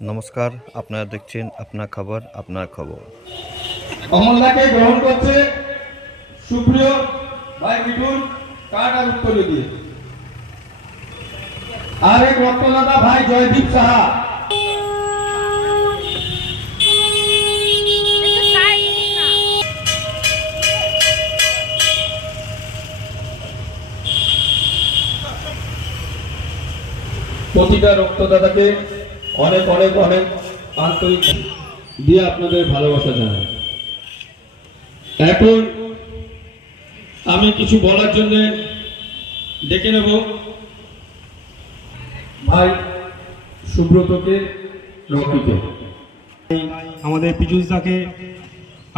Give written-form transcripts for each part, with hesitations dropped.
নমস্কার, আপনারা দেখছেন আপনার খবর আপনার খবর। কমলদাকে গ্রহণ করছে সুপ্রিয় ভাই মিঠুন কার্ড আর উত্তর দিয়ে। আর এক রক্তদাতা ভাই জয়দীপ সাহা। প্রতিটা রক্তদাতাকে অনেক অনেক অনেক আন্তরিক দিয়ে আপনাদের ভালোবাসা জানাই। এখন আমি কিছু বলার জন্য ডেকে নেব ভাই সুব্রতকে, রকিকে। আমাদের পীযূষদাকে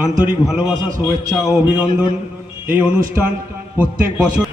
আন্তরিক ভালোবাসা, শুভেচ্ছা ও অভিনন্দন। এই অনুষ্ঠান প্রত্যেক বছর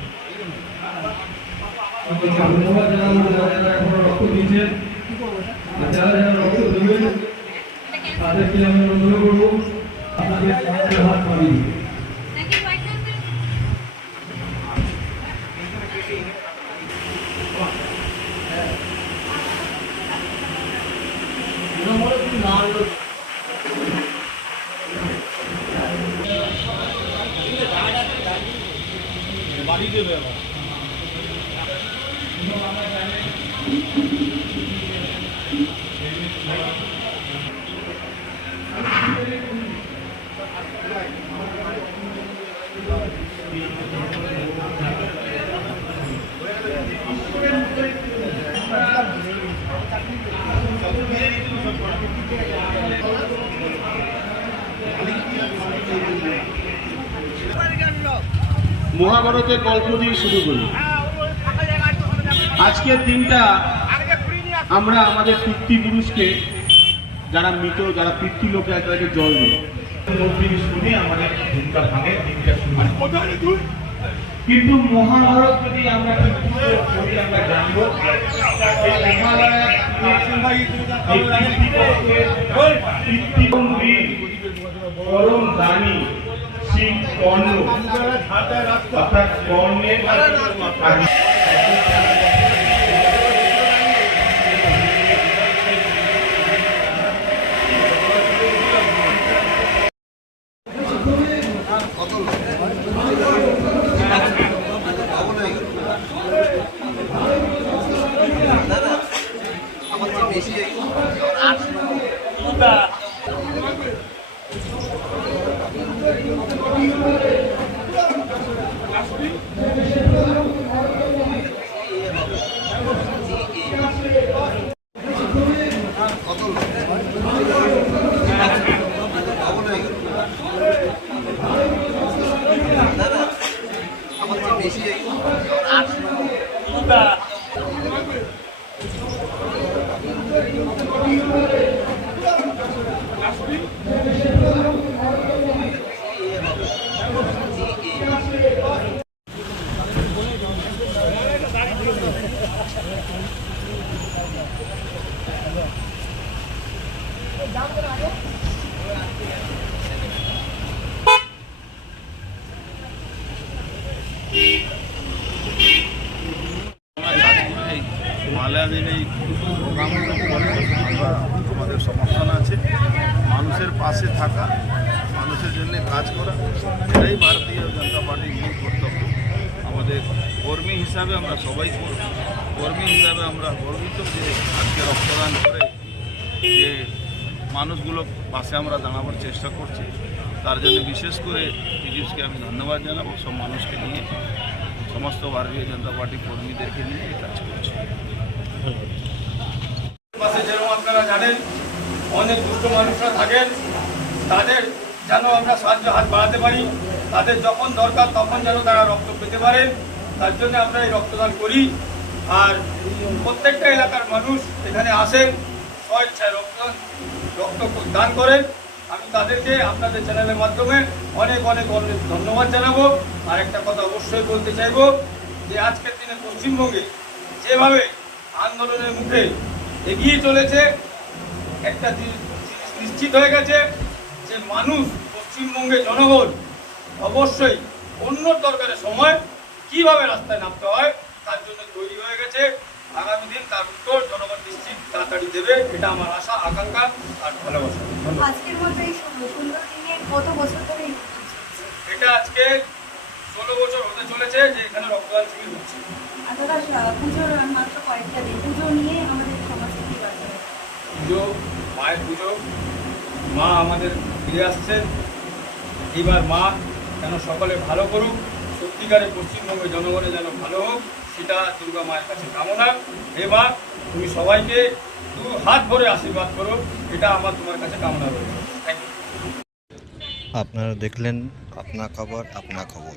মহাভারতের গল্প দিয়ে শুরু করি। আজকের দিনটা আমরা আমাদের পিতৃপুরুষকে, যারা মৃত, যারা পিতৃলোকে তাদেরকে জল দিই, শুনে আমাদের দিনটা ভাঙে, দিনটা শুরু। কিন্তু মহাভারত যদি আমরা আমরা জানব, পরম দানি শিব কর্ণ অর্থাৎ কর্ণের মালয়াদিন এই প্রোগ্রামগুলো করে আমরা, আমাদের সমর্থন আছে মানুষের পাশে থাকা, মানুষের জন্য কাজ করা, এটাই ভারতীয় জনতা পার্টির মূল কর্তব্য। আমাদের কর্মী হিসাবে আমরা সবাই করব, কর্মী হিসাবে আমরা গর্বিত যে আজকে রক্তদান করে যে মানুষগুলো পাশে আমরা দাঁড়াবার চেষ্টা করছি। তার জন্য বিশেষ করে পীযূষকে আমি ধন্যবাদ জানাবো। সব মানুষকে নিয়ে, সমস্ত ভারতীয় জনতা পার্টি কর্মীদেরকে নিয়ে এই কাজ করছি। পাশে যেরকম আপনারা জানেন অনেক দুষ্ট মানুষরা থাকেন, তাদের যেন আমরা সাহায্য হাত বাড়াতে পারি, তাদের যখন দরকার তখন যেন তারা রক্ত পেতে পারেন, তার জন্য আমরা এই রক্তদান করি। আর প্রত্যেকটা এলাকার মানুষ এখানে আসেন, স্বেচ্ছায় রক্ত দান করেন। আমি তাদেরকে আপনাদের চ্যানেলের মাধ্যমে অনেক অনেক অনেক ধন্যবাদ জানাবো। আর একটা কথা অবশ্যই বলতে চাইব যে আজকের দিনে পশ্চিমবঙ্গে যেভাবে আন্দোলনের মুখে এগিয়ে চলেছে, একটা জিনিস নিশ্চিত হয়ে গেছে যে মানুষ, পশ্চিমবঙ্গের জনগণ অবশ্যই অন্য দরকারের সময় কিভাবে রাস্তায় নামতে হয় তার জন্য তৈরি হয়ে গেছে। আগামী দিন তার উত্তর জনগণ নিশ্চিত তাড়াতাড়ি দেবে, এটা আমার আশা, আকাঙ্ক্ষা আর ভালোবাসা। ধন্যবাদ। আজকের মতো এই সুন্দর দিনে কত বছর ধরে এই অনুষ্ঠান চলছে? এটা আজকে 16 বছর হতে চলেছে যে এখানে রক্তদান শিবির হচ্ছে। আর দাদা পুজোর মাত্র কয়েকটা দিন, পুজো নিয়ে আমাদের সমাজে কি বার্তা? পুজো, মায়ের পুজো, মা আমাদের ফিরে আসছেন। এবার মা যেন সকলে ভালো করুক, সত্যিকারে পশ্চিমবঙ্গের জনগণের যেন ভালো হোক, সেটা দুর্গা মায়ের কাছে কামনা। হে মা, তুমি সবাইকে 2 হাত ভরে আশীর্বাদ করো, এটা আমার তোমার কাছে কামনা রয়েছে। Thank you. আপনারা দেখলেন আপনা খবর আপনা খবর।